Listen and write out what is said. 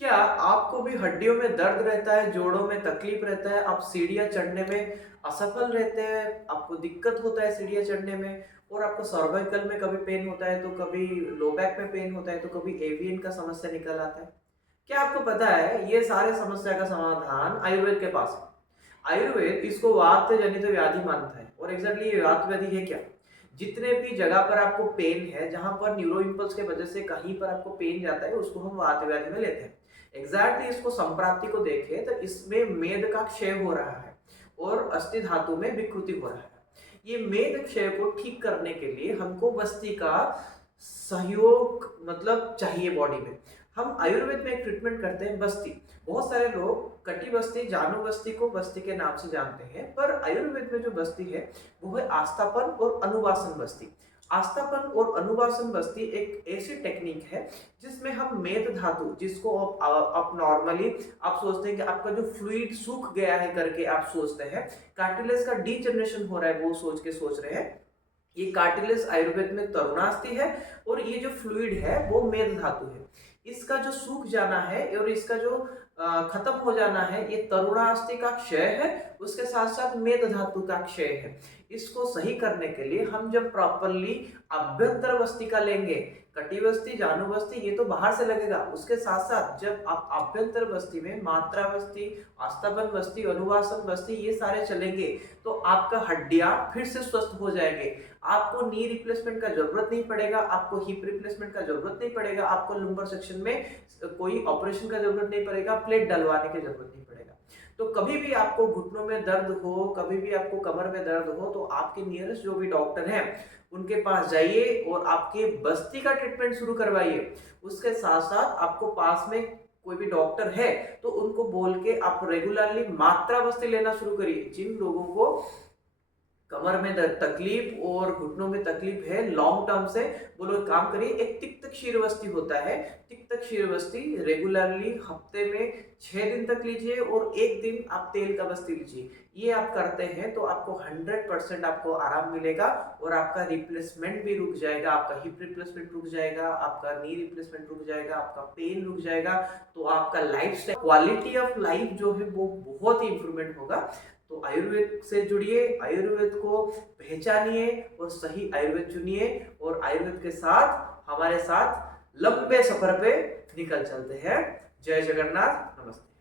क्या आपको भी हड्डियों में दर्द रहता है, जोड़ों में तकलीफ रहता है, आप सीढ़ियाँ चढ़ने में असफल रहते हैं, आपको दिक्कत होता है सीढ़ियाँ चढ़ने में और आपको सर्वाइकल में कभी पेन होता है, तो कभी लो बैक में पेन होता है, तो कभी एवियन का समस्या निकल आता है। क्या आपको पता है ये सारे समस्या का समाधान आयुर्वेद के पास है। आयुर्वेद इसको वात जनित व्याधि मानता है और एग्जैक्टली ये वात व्याधि है क्या? जितने भी जगह पर आपको पेन है, जहां पर न्यूरो इम्पल्स के वजह से कहीं पर आपको पेन जाता है, उसको हम वात व्याधि में लेते हैं। एग्जैक्टली इसको संप्राप्ति को देखें तो इसमें मेद का क्षय हो रहा है और अस्थि धातु में विकृति हो रहा है। ये मेद क्षय को ठीक करने के लिए हमको बस्ती का सहयोग मतलब चाहिए बॉडी में। हम आयुर्वेद में एक ट्रीटमेंट करते हैं बस्ती। बहुत सारे लोग कटी बस्ती, जानू बस्ती को बस्ती के नाम से जानते हैं, पर आयुर्वेद में जो बस्ती है वो है आस्थापन और अनुवासन बस्ती। आस्थापन और अनुवासन बस्ती एक ऐसी टेक्निक है जिसमें हम मेद धातु, जिसको आप नॉर्मली आप सोचते हैं कि आपका जो फ्लूइड सूख गया है करके आप सोचते हैं, कार्टिलेज का डीजनरेशन हो रहा है वो सोच रहे हैं। ये कार्टिलेज आयुर्वेद में तरुणास्थि है और ये जो फ्लूइड है वो मेद धातु है। इसका जो सूख जाना है और इसका जो खत्म हो जाना है, ये तरुणास्थि का क्षय है, उसके साथ साथ मेद धातु का क्षय है। इसको सही करने के लिए हम जब प्रॉपरली अभ्यंतर बस्तिका लेंगे, कटी बस्ती, जानू बस्ती ये तो बाहर से लगेगा, उसके साथ साथ जब आप अभ्यंतर बस्ती में मात्रा बस्ती, आस्थापन बस्ती, अनुवासन बस्ती ये सारे चलेंगे तो आपका हड्डियां फिर से स्वस्थ हो जाएंगे। आपको नी रिप्लेसमेंट का जरूरत नहीं पड़ेगा, आपको हिप रिप्लेसमेंट का जरूरत नहीं पड़ेगा, आपको लंबर सेक्शन में कोई ऑपरेशन का जरूरत नहीं पड़ेगा, प्लेट डलवाने की जरूरत नहीं पड़ेगा। तो कभी भी आपको घुटनों में दर्द हो, कभी भी आपको कमर में दर्द हो, तो आपके नियरेस्ट जो भी डॉक्टर हैं उनके पास जाइए और आपके बस्ती का ट्रीटमेंट शुरू करवाइए। उसके साथ साथ आपको पास में कोई भी डॉक्टर है तो उनको बोल के आप रेगुलरली मात्रा बस्ती लेना शुरू करिए। जिन लोगों को कमर में तकलीफ और घुटनों में तकलीफ है लॉन्ग टर्म से, वो लोग काम करिए। एक तिक्त क्षीरवस्ती होता है, तिक्त क्षीरवस्ती रेगुलरली हफ्ते में 6 दिन तक लीजिए और एक दिन आप तेल का बस्ती लीजिए। ये आप करते हैं तो आपको 100% आपको आराम मिलेगा और आपका रिप्लेसमेंट भी रुक जाएगा, आपका हिप रिप्लेसमेंट रुक जाएगा, आपका नी रिप्लेसमेंट रुक जाएगा, आपका पेन रुक जाएगा। तो आपका life style quality of life जो है वो बहुत ही इंप्रूवमेंट होगा। तो आयुर्वेद से जुड़िए, आयुर्वेद को पहचानिए और सही आयुर्वेद चुनिए और आयुर्वेद के साथ हमारे साथ लंबे सफर पे निकल चलते हैं। जय जगन्नाथ, नमस्ते।